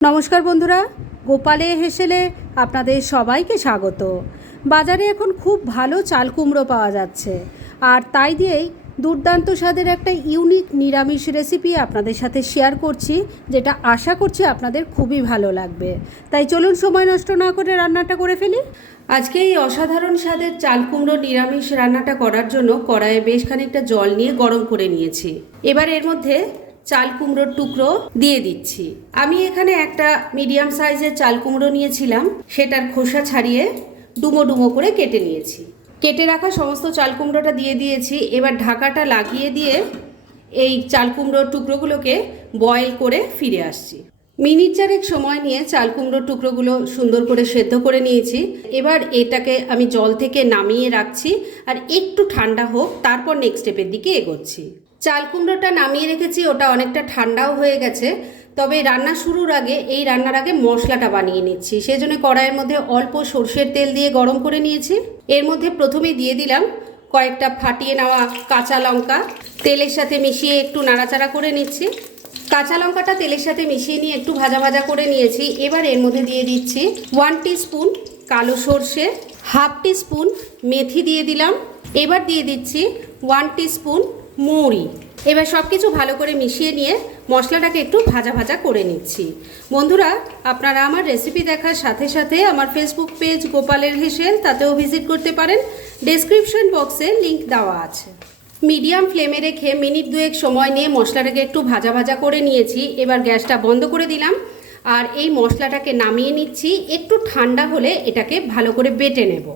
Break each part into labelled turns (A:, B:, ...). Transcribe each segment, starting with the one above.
A: নমস্কার বন্ধুরা, গোপালে হেসেলে আপনাদের সবাইকে স্বাগত। বাজারে এখন খুব ভালো চাল কুমড়ো পাওয়া যাচ্ছে। আর তাই দিয়েই দুর্দান্ত স্বাদের একটা ইউনিক নিরামিষ রেসিপি আপনাদের সাথে শেয়ার করছি, যেটা আশা করছি আপনাদের খুবই ভালো লাগবে। তাই চলুন সময় নষ্ট না করে রান্নাটা করে ফেলি। আজকে এই অসাধারণ স্বাদের চাল কুমড়ো নিরামিষ রান্নাটা করার জন্য কড়াইয়ে বেশ খানিকটা জল নিয়ে গরম করে নিয়েছি। এবার এর মধ্যে চাল কুমড়োর টুকরো দিয়ে দিচ্ছি। আমি এখানে একটা মিডিয়াম সাইজের চাল কুমড়ো নিয়েছিলাম, সেটার খোসা ছাড়িয়ে ডুমো ডুমো করে কেটে নিয়েছি। কেটে রাখা সমস্ত চাল কুমড়োটা দিয়ে দিয়েছি, এবার ঢাকাটা লাগিয়ে দিয়ে এই চাল কুমড়োর টুকরোগুলোকে বয়েল করে ফিরে আসছি। মিনিট চারেক সময় নিয়ে চাল কুমড়োর টুকরোগুলো সুন্দর করে সেদ্ধ করে নিয়েছি। এবার এটাকে আমি জল থেকে নামিয়ে রাখছি, আর একটু ঠান্ডা হোক, তারপর নেক্সট স্টেপের দিকে এগোচ্ছি। চাল কুমড়োটা নামিয়ে রেখেছি, ওটা অনেকটা ঠান্ডাও হয়ে গেছে। তবে রান্না শুরুর আগে, এই রান্নার আগে মশলাটা বানিয়ে নিচ্ছি। সেই জন্য কড়াইয়ের মধ্যে অল্প সর্ষের তেল দিয়ে গরম করে নিয়েছি। এর মধ্যে প্রথমেই দিয়ে দিলাম কয়েকটা ফাটিয়ে নেওয়া কাঁচা লঙ্কা। তেলের সাথে মিশিয়ে একটু নাড়াচাড়া করে নিচ্ছি। কাঁচা লঙ্কাটা তেলের সাথে মিশিয়ে নিয়ে একটু ভাজা ভাজা করে নিয়েছি। এবার এর মধ্যে দিয়ে দিচ্ছি ওয়ান স্পুন কালো সর্ষে, হাফ স্পুন মেথি দিয়ে দিলাম। এবার দিয়ে দিচ্ছি ওয়ান স্পুন মৌরি এবার সব কিছু ভালো করে মিশিয়ে নিয়ে মশলাটাকে একটু ভাজা ভাজা করে নিচ্ছি। বন্ধুরা, আপনারা আমার রেসিপি দেখার সাথে সাথে আমার ফেসবুক পেজ গোপালের হেসেল, তাতেও ভিজিট করতে পারেন। ডেসক্রিপশন বক্সে লিংক দেওয়া আছে। মিডিয়াম ফ্লেমে রেখে মিনিট দুয়েক সময় নিয়ে মশলাটাকে একটু ভাজা ভাজা করে নিয়েছি। এবার গ্যাসটা বন্ধ করে দিলাম। আর এই মশলাটাকে নামিয়ে নিচ্ছি। একটু ঠান্ডা হলে এটাকে ভালো করে বেটে নেব।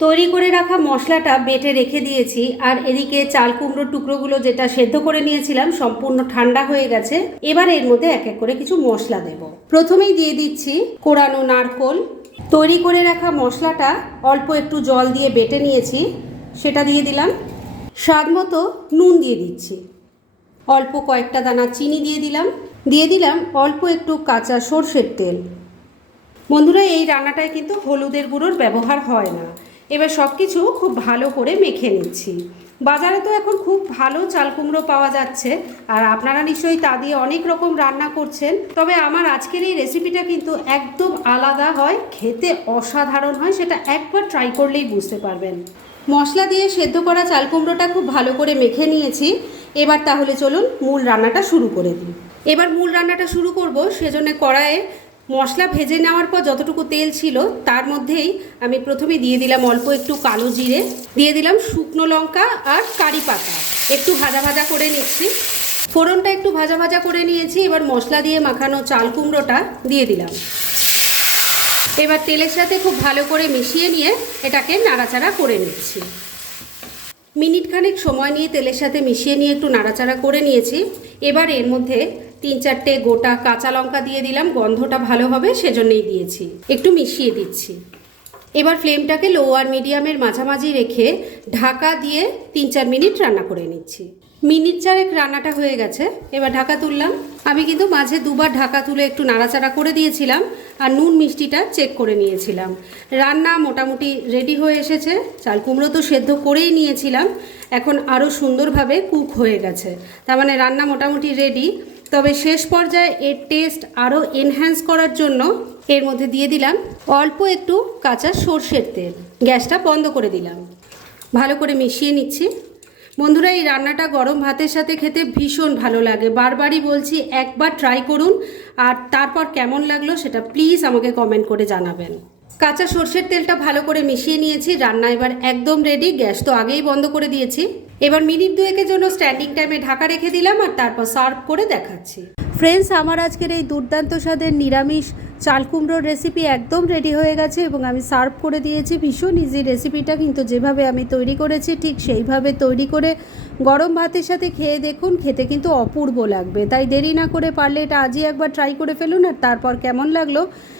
A: তৈরি করে রাখা মশলাটা বেটে রেখে দিয়েছি, আর এদিকে চাল কুমড়োর টুকরোগুলো যেটা সেদ্ধ করে নিয়েছিলাম সম্পূর্ণ ঠান্ডা হয়ে গেছে। এবার এর মধ্যে এক এক করে কিছু মশলা দেব। প্রথমেই দিয়ে দিচ্ছি কোরানো নারকোল। তৈরি করে রাখা মশলাটা অল্প একটু জল দিয়ে বেটে নিয়েছি, সেটা দিয়ে দিলাম। স্বাদ মতো নুন দিয়ে দিচ্ছি। অল্প কয়েকটা দানা চিনি দিয়ে দিলাম। দিয়ে দিলাম অল্প একটু কাঁচা সর্ষের তেল। বন্ধুরা, এই রান্নাটায় কিন্তু হলুদের গুঁড়োর ব্যবহার হয় না। এবার সব কিছু খুব ভালো করে মেখে নিচ্ছি। বাজারে তো এখন খুব ভালো চাল কুমড়ো পাওয়া যাচ্ছে, আর আপনারা নিশ্চয়ই তা দিয়ে অনেক রকম রান্না করছেন। তবে আমার আজকের এই রেসিপিটা কিন্তু একদম আলাদা হয়, খেতে অসাধারণ হয়, সেটা একবার ট্রাই করলেই বুঝতে পারবেন। মশলা দিয়ে সেদ্ধ করা চাল কুমড়োটা খুব ভালো করে মেখে নিয়েছি। এবার তাহলে চলুন মূল রান্নাটা শুরু করে দিই। এবার মূল রান্নাটা শুরু করব, সেজন্য কড়াইয়ে মশলা ভেজে নেওয়ার পর যতটুকু তেল ছিল, তার মধ্যেই আমি প্রথমে দিয়ে দিলাম অল্প একটু কালো জিরে, দিয়ে দিলাম শুকনো লঙ্কা আর কারি পাতা। একটু ভাজা ভাজা করে নিচ্ছি। ফোড়নটা একটু ভাজা ভাজা করে নিয়েছি, এবার মশলা দিয়ে মাখানো চাল কুমড়োটা দিয়ে দিলাম। এবার তেলের সাথে খুব ভালো করে মিশিয়ে নিয়ে এটাকে নাড়াচাড়া করে নিচ্ছি। মিনিটখানেক সময় নিয়ে তেলের সাথে মিশিয়ে নিয়ে একটু নাড়াচাড়া করে নিয়েছি। এবার এর মধ্যে তিন চারটে গোটা কাঁচা লঙ্কা দিয়ে দিলাম, গন্ধটা ভালো হবে, সেজন্যই দিয়েছি। একটু মিশিয়ে দিচ্ছি। এবার ফ্লেমটাকে লো আর মিডিয়ামের মাঝামাঝি রেখে ঢাকা দিয়ে তিন চার মিনিট রান্না করে নিচ্ছি। মিনিট চারেক রান্নাটা হয়ে গেছে, এবার ঢাকা তুললাম। আমি কিন্তু মাঝে দুবার ঢাকা তুলে একটু নাড়াচাড়া করে দিয়েছিলাম আর নুন মিষ্টিটা চেক করে নিয়েছিলাম। রান্না মোটামুটি রেডি হয়ে এসেছে, চাল কুমড়ো তো সেদ্ধ করেই নিয়েছিলাম, এখন আরও সুন্দরভাবে কুক হয়ে গেছে। তার মানে রান্না মোটামুটি রেডি। তবে শেষ পর্যায়ে এর টেস্ট আরও এনহ্যান্স করার জন্য এর মধ্যে দিয়ে দিলাম অল্প একটু কাঁচা সর্ষের তেল। গ্যাসটা বন্ধ করে দিলাম। ভালো করে মিশিয়ে নিচ্ছি। বন্ধুরা, এই রান্নাটা গরম ভাতের সাথে খেতে ভীষণ ভালো লাগে। বারবারই বলছি, একবার ট্রাই করুন। আর তারপর কেমন লাগল সেটা প্লিজ আমাকে কমেন্ট করে জানাবেন। কাঁচা সর্ষের তেলটা ভালো করে মিশিয়ে নিয়েছি। রান্না এবার একদম রেডি গ্যাস তো আগেই বন্ধ করে দিয়েছি। এবার মিনিট দুয়েকের জন্য স্ট্যান্ডিং টাইমে ঢাকা রেখে দিলাম আর তারপর সার্ভ করে দেখাচ্ছি। ফ্রেন্ডস আমার আজকের এই দুর্দান্ত স্বাদের নিরামিষ চাল কুমড়োর রেসিপি একদম রেডি হয়ে গেছে এবং আমি সার্ভ করে দিয়েছি। ভীষণ ইজি রেসিপিটা কিন্তু যেভাবে আমি তৈরি করেছি, ঠিক সেইভাবে তৈরি করে গরম ভাতের সাথে খেয়ে দেখুন, খেতে কিন্তু অপূর্ব লাগবে। তাই দেরি না করে পারলে এটা আজই একবার ট্রাই করে ফেলুন আর তারপর কেমন লাগল